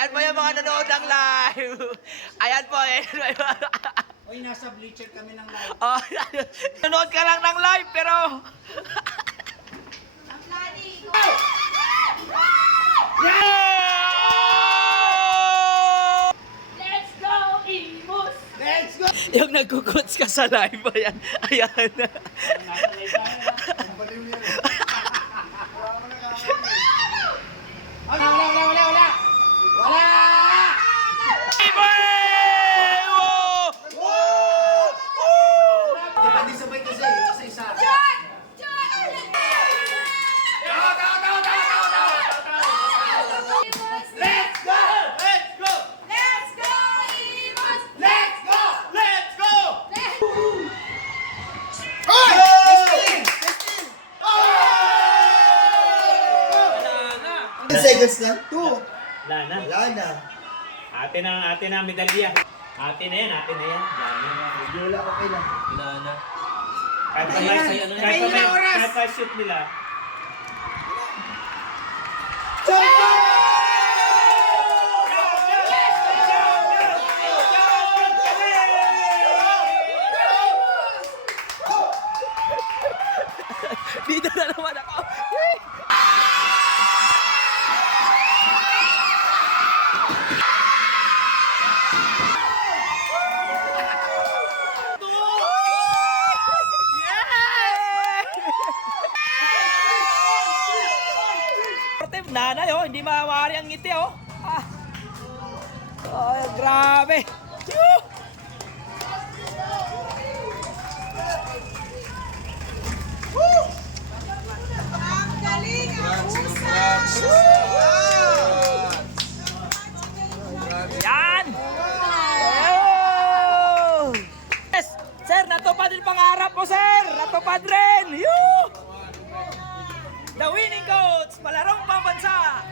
Ayan po yung mga nanonood ng live. Ayan po. Uy, nasa bleacher kami ng live. Oh, nanonood ka lang ng live pero... Let's go, Imus! Let's go! Yung nagkukuts ka sa live, ayan. Ayan. Wala! Hindi sabay kasi, isa-isa. Let's go! Let's go! Let's go, Imus! Let's go! Let's go! Seconds na? 2. Wala na. Wala na. Ate na medalya. Ate na yan. Wala na. Wala, okay lang. Wala na. Kahit pa Ay, may, ay, ay, oras. kahit pa shoot nila. Dito na naman ako. Nanay, oh, hindi mawari ang ngiti, oh. Ah. Oh, grabe. Yoo! Yan! Oh! Yes! Sir, natupad din pangarap mo, sir! Natupad rin! Yoo! The winning coach, palarong pambansa!